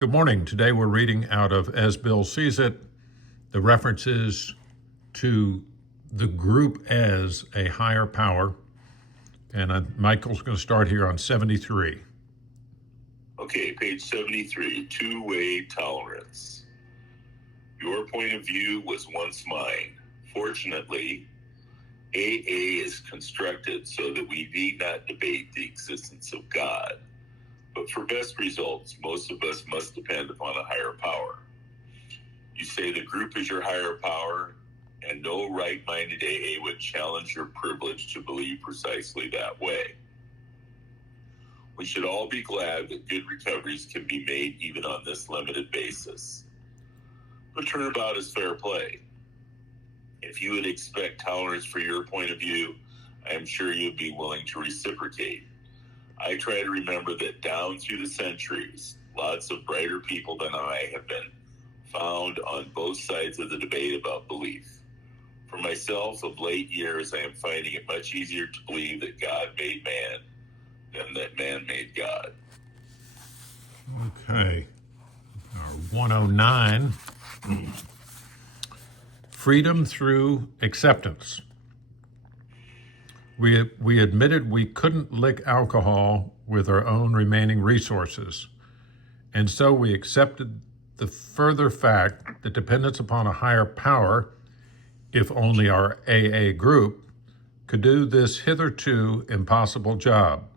Good morning. Today we're reading out of As Bill Sees It, the references to the group as a higher power. And Michael's going to start here on 73. Okay, page 73, two-way tolerance. Your point of view was once mine. Fortunately, AA is constructed so that we need not debate the existence of God. But for best results, most of us must depend upon a higher power. You say the group is your higher power, and no right-minded AA would challenge your privilege to believe precisely that way. We should all be glad that good recoveries can be made even on this limited basis. But turnabout is fair play. If you would expect tolerance for your point of view, I am sure you'd be willing to reciprocate. I try to remember that down through the centuries, lots of brighter people than I have been found on both sides of the debate about belief. For myself, of late years, I am finding it much easier to believe that God made man than that man made God. Okay. Our 109. Freedom through acceptance. We admitted we couldn't lick alcohol with our own remaining resources, and so we accepted the further fact that dependence upon a higher power, if only our AA group, could do this hitherto impossible job.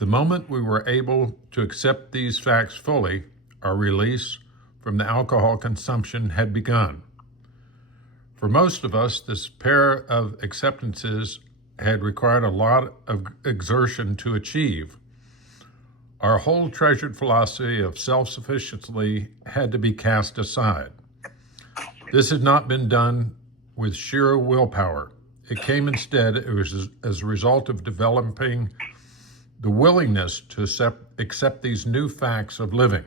The moment we were able to accept these facts fully, our release from the alcohol consumption had begun. For most of us, this pair of acceptances had required a lot of exertion to achieve. Our whole treasured philosophy of self-sufficiency had to be cast aside. This had not been done with sheer willpower. It came instead as a result of developing the willingness to accept these new facts of living.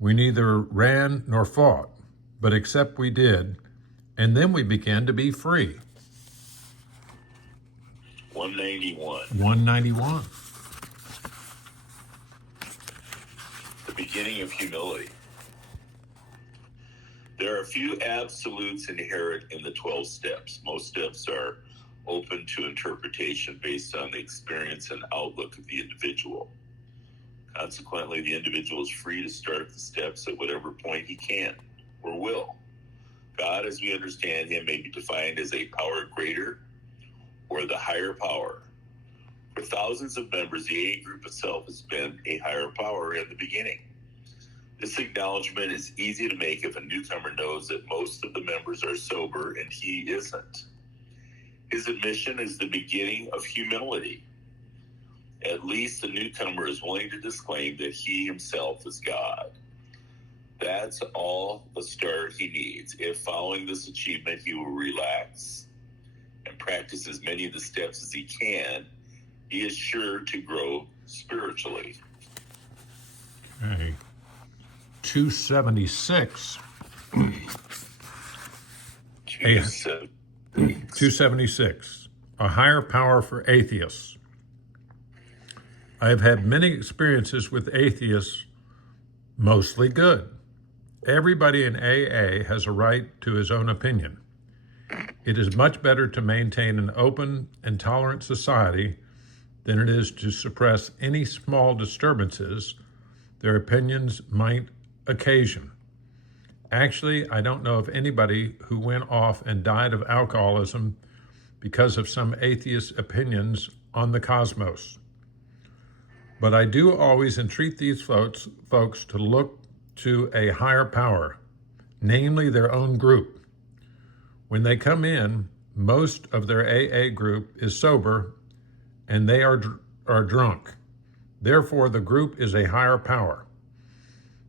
We neither ran nor fought, but accept we did, and then we began to be free. 191. The beginning of humility. There are few absolutes inherent in the 12 steps. Most steps are open to interpretation based on the experience and outlook of the individual. Consequently, the individual is free to start the steps at whatever point he can or will. God, as we understand him, may be defined as a power greater or the higher power. For thousands of members, the AA group itself has been a higher power in the beginning. This acknowledgement is easy to make if a newcomer knows that most of the members are sober and he isn't. His admission is the beginning of humility. At least the newcomer is willing to disclaim that he himself is God. That's all the start he needs. If following this achievement, he will relax and practice as many of the steps as he can, he is sure to grow spiritually. Okay. 276. 276. A higher power for atheists. I have had many experiences with atheists, mostly good. Everybody in AA has a right to his own opinion. It is much better to maintain an open and tolerant society than it is to suppress any small disturbances their opinions might occasion. Actually, I don't know of anybody who went off and died of alcoholism because of some atheist opinions on the cosmos. But I do always entreat these folks to look to a higher power, namely their own group. When they come in, most of their AA group is sober and they are drunk. Therefore, the group is a higher power.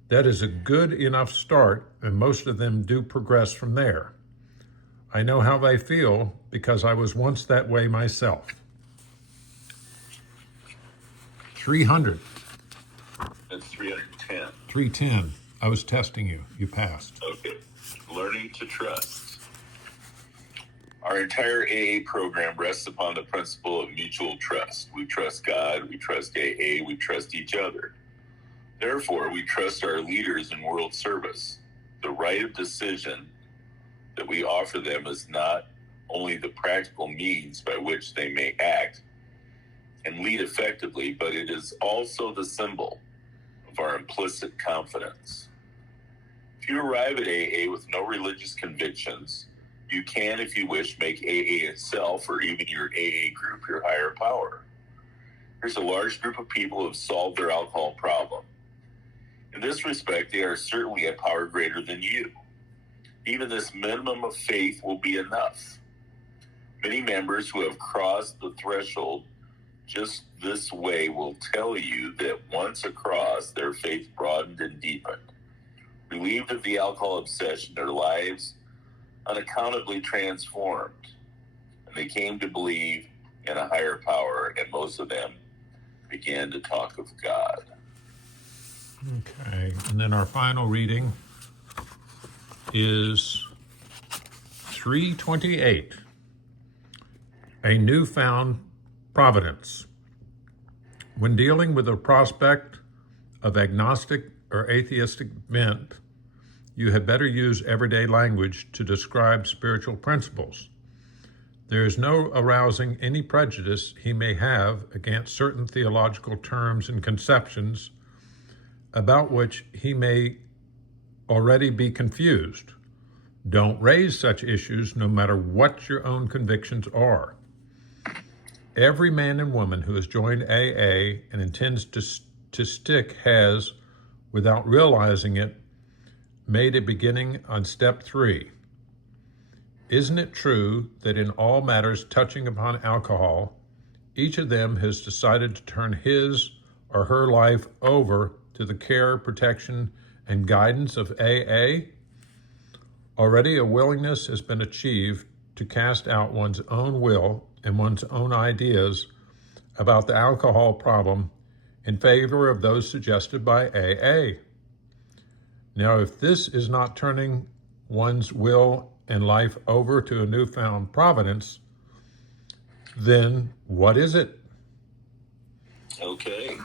That is a good enough start, and most of them do progress from there. I know how they feel because I was once that way myself. 300. That's 310. 310. I was testing you. You passed. Okay. Learning to trust. Our entire AA program rests upon the principle of mutual trust. We trust God, we trust AA, we trust each other. Therefore, we trust our leaders in world service. The right of decision that we offer them is not only the practical means by which they may act and lead effectively, but it is also the symbol of our implicit confidence. If you arrive at AA with no religious convictions, you can, if you wish, make AA itself or even your AA group your higher power. There's a large group of people who have solved their alcohol problem. In this respect, they are certainly a power greater than you. Even this minimum of faith will be enough. Many members who have crossed the threshold just this way will tell you that once across, their faith broadened and deepened. Relieved of the alcohol obsession, their lives unaccountably transformed, and they came to believe in a higher power, and most of them began to talk of God. Okay, and then our final reading is 328, A Newfound Providence. When dealing with a prospect of agnostic or atheistic bent, you had better use everyday language to describe spiritual principles. There is no arousing any prejudice he may have against certain theological terms and conceptions about which he may already be confused. Don't raise such issues no matter what your own convictions are. Every man and woman who has joined AA and intends to stick has, without realizing it, made a beginning on step 3. Isn't it true that in all matters touching upon alcohol, each of them has decided to turn his or her life over to the care, protection, and guidance of AA? Already a willingness has been achieved to cast out one's own will and one's own ideas about the alcohol problem in favor of those suggested by AA. Now, if this is not turning one's will and life over to a newfound providence, then what is it? Okay.